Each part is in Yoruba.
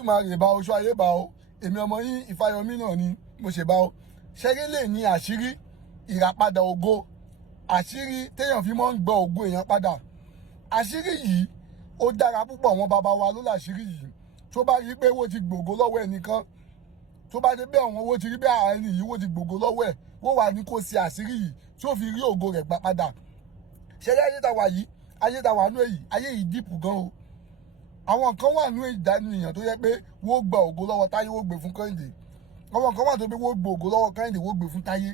Elédùmarè bá oṣù ayé bá o èmi ọmọ yín Ìfáyọmí náà ni mo ṣe bá o ṣẹ́rí lè ní àṣírí ìràpadà ògo àṣírí téèyàn fi máa ń gbọ́ ògo èèyàn padà àṣírí yìí ó dára púpọ̀ wọn bàbá wa ló láṣírí yìí tó bá rí pé owó ti gbògo lọ́wọ́ ẹnìkan tó bá dé bẹ́ẹ̀ àwọn owó ti rí bẹ́ẹ̀ àárín yìí owó ti gbògo lọ́wọ́ ẹ̀ wọ́n wà ní kó ṣe àṣírí yìí tí ó fi rí ògo rẹ̀ gbà padà ṣẹ́rí ayé ta wà yìí ayé ta wà nú èyí ayé yìí dìpù gan o àwọn kan wà nú ìdánìyàn tó yẹ pé wọ́n gba ògo lọ́wọ́ Táyé wọ́n gbé fún Kẹ́hìndé àwọn kan wà tó pé wọ́n gba ògo lọ́wọ́ Kẹ́hìndé wọ́n gbé fún Táyé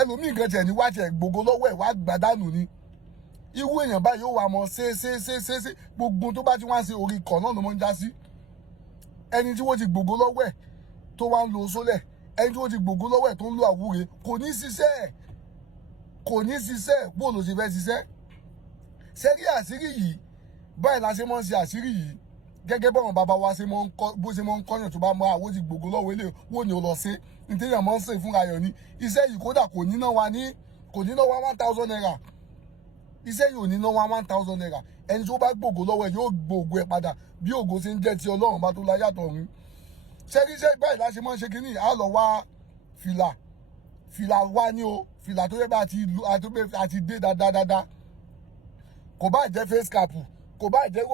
ẹlòmíì gan tiẹ̀ ní wá tiẹ̀ gbògo lọ́wọ́ ẹ̀ wá gbàdánù ni irú èèyàn báyìí ó wà mọ́ ṣe gbogbo tó bá ti wá ṣe orí ikọ̀ náà ló mọ́ ń já sí ẹni tí wọ́n ti gbògo lọ́wọ́ ẹ̀ tó wá ń lo sólẹ̀ ẹni tí wọ́n ti gbògo lọ́wọ́ ẹ̀ tó ń lo àwúre kò ní ṣiṣẹ́ bóòlù ṣe fẹ́ ṣiṣẹ́ ṣẹ́rí àṣírí yìí báyìí la ṣe mọ́ ń ṣe àṣírí yìí gẹ́gẹ́ bọ́n bàbá wa ṣe mọ́ ń kọ́ bó ṣe mọ́ ń kọ́yàn tó bá mọ́ àwọ̀ ti gbògo lọ́wọ́ ilé wò ní o lọ ṣe nítorí mọ́ ń ṣe fúnra yọ̀ ni iṣẹ́ yìí kódà kò ní ná wa 1000 naira iṣẹ́ yìí ò ní ná wa 1000 naira ẹni tó bá gbògo lọ́wọ́ ẹ̀ yóò gbògo ẹ̀ padà bí ògo ṣe ń jẹ́ ti Ọlọ́run bá tó la yàtọ̀ ọ̀run ṣẹ́rí iṣẹ́ báyìí la ṣe mọ́ ń ṣe kínní á lọ wá fìlà wá ní o fìlà tó yẹ bá àti dé dáadáa kò bá jẹ́ face cap kò bá jẹ́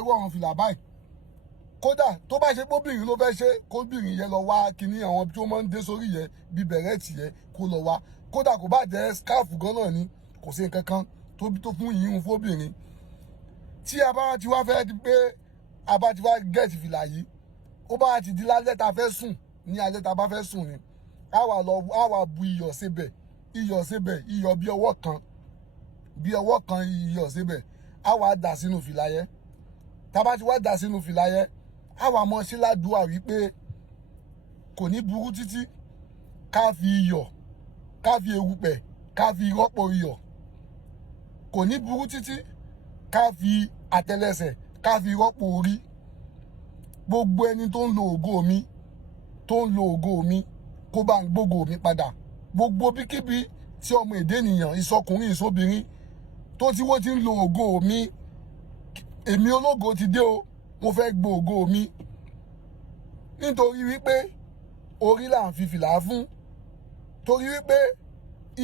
irú àwọn fìlà báyìí kódà tó bá ṣe póbìnrin ló fẹ́ ṣe kóbìnrin yẹn lọ wá kíní àwọn tí ó máa ń dé sórí yẹn bí bẹ̀rẹ̀tì yẹn kó lọ wá kódà kò bá jẹ́ scarf gan náà ni kò sí nǹkan kan tó fún yìnyín fóbìnrin tí a bá ti wá fẹ́ pé a bá ti wá gẹ̀ẹ́tì fìlà yìí ó bá ti di lálẹ́ ta fẹ́ sùn ní alẹ́ ta bá fẹ́ sùn ni a wà bu iyọ̀ síbẹ̀ iyọ̀ bí ọwọ́ kan iyọ̀ síbẹ̀ a wà dà sínú fìlà yẹn tá bá ti wá dà sínú fìlà yẹn a wà mọ́ sí ládùúà wípé kò ní burú títí ká fi iyọ̀ ká fi erùpẹ̀ ká fi rọ́pò iyọ̀ kò ní burú títí ká fi àtẹ́lẹsẹ̀ ká fi rọ́pò orí gbogbo ẹni tó ń lo ògo mi kó bá ń gbógo mi padà gbogbo bíkíbi tí ọmọ èdè ènìyàn ìsọkùnrin ìsọbìnrin tó tí wọ́n ti ń lo ògo mi èmi ológo ti dé o mo fẹ́ gbó ògo mi nítorí wípé orí là ń fi fìlà fún torí wípé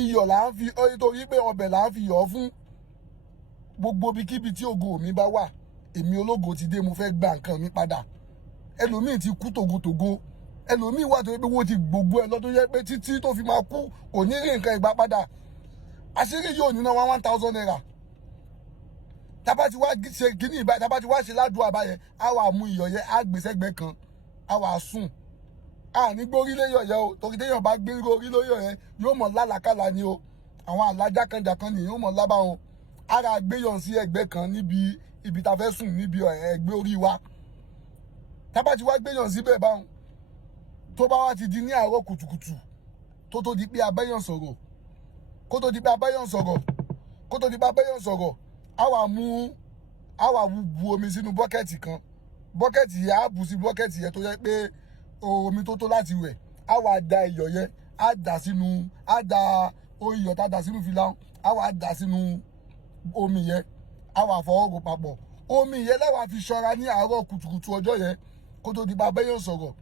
iyọ̀ là ń fi torí pé ọbẹ̀ là ń fi yọ̀ fún gbogbo bíkíbi tí ògo mi bá wà èmi ológo ti dé mo fẹ́ gba nǹkan mi padà ẹlòmíì ti kú tògótògó ẹlòmíì wà tó yẹ pé wọ́n ti gbogbo ẹ lọ́dún yẹ pé títí tó fi máa kú kò ní rí nǹkan ìgbà padà àṣírí yóò ní ná 1000 naira tábà ti wá ṣe kíní ìbá tábà ti wá ṣe ládùúgbò àbáyẹ á wà mú iyọ̀ yẹn á gbé sẹ́gbẹ́ kan á wà sùn á ní gbórí léyọ̀ yẹn o torí téèyàn bá gbé orí lóyọ̀ yẹn yóò mọ̀ lálàkàlà ni o àwọn alájàkànjàkàn ni yóò mọ̀ lábà wọn ara gbéyàn sí ẹgbẹ́ kan níbi ibi tá fẹ́ sùn níbi ẹgbẹ́ orí wa tábà ti wá gbéyàn síbẹ̀ báwọn tó bá wá ti di ní àárọ̀ kùtùkùtù tó di pé abẹ́yàn sọ̀rọ̀ kó tó di pé abẹ́yàn sọ̀rọ̀ a wà bu omi sínú bọ́kẹ́tì kan bọ́kẹ́tì yẹn á bù sí bọ́kẹ́tì yẹn tó yẹ pé omi tó láti wẹ̀ a wà da iyọ̀ yẹn a dà iyọ̀ tá a dà sínú fìlà a wà dà sínú omi yẹn a wà fọwọ́ rò papọ̀ omi yẹn láwa fi ṣọ́ra ní àárọ̀ kùtùkùtù ọjọ́ yẹn kó tó di pé abẹ́yàn sọ̀rọ̀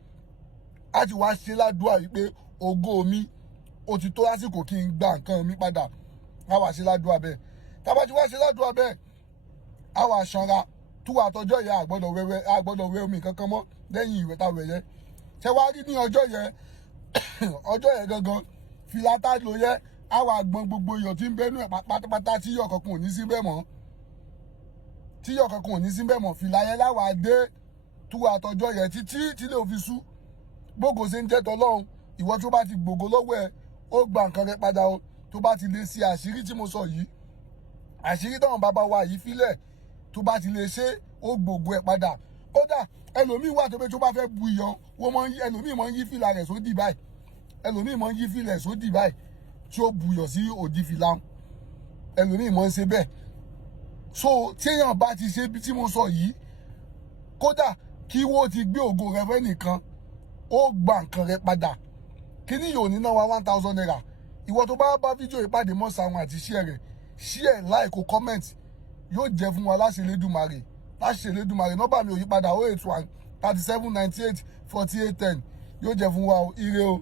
a ti wá ṣe ládùúà wípé ògo mi ó ti tó lásìkò kí n gba nǹkan mi padà a wá ṣe ládùúà bẹ́ẹ̀ tábà ti wá ṣe ládùúà bẹ́ẹ̀ a wá ṣanra tú àtọjọ́ yẹn àgbọ́dọ̀ wẹ omi kankan mọ́ lẹ́yìn ìwẹ̀ tá wẹ̀ yẹn ṣé wàá rí ní ọjọ́ yẹn gangan fìlà tá lò yẹ a wá gbọn gbogbo iyọ̀ tí ń bẹ́nu ẹ̀ pátápátá tí iyọ̀ kankan ò ní síbẹ̀ mọ́ fìlà yẹn láwàá dé tú àtọjọ́ yẹn títí tí lè fi sú gbogbo ṣe ń jẹ́ tọ́lọ́run ìwọ tó bá ti gbògo lọ́wọ́ ẹ ó gba nǹkan rẹ padà o tó bá ti lè ṣe àṣírí tí mo sọ yìí àṣírí táwọn bàbá wa yìí fílẹ̀ tó bá ti lè ṣe ó gbògo ẹ padà kódà ẹlòmíì wà tó pé tó bá fẹ́ bu iyọ̀ ẹlòmíì máa ń yí fìlà rẹ̀ sódì báyìí tí ó bu iyọ̀ sí òdì fìlà ẹlòmíì máa ń ṣe bẹ́ẹ̀ so téèyàn bá ti ṣe bí tí mo sọ yìí kódà kí wọ́n ti gbé ògo rẹ fẹ́ nìkan ó gba nǹkan rẹ padà kíní yóò ní ná wa 1000 naira ìwọ tó bá fídíò ìpàdé mọ́ sáwọn àti share rẹ̀ share like kó comment yóò jẹ́ fún wa láṣẹ Elédùmarè láṣẹ Elédùmarè. Nọ́mbà mi ò yí padà 081 37 98 48 10 yóò jẹ́ fún wa o. Ire o.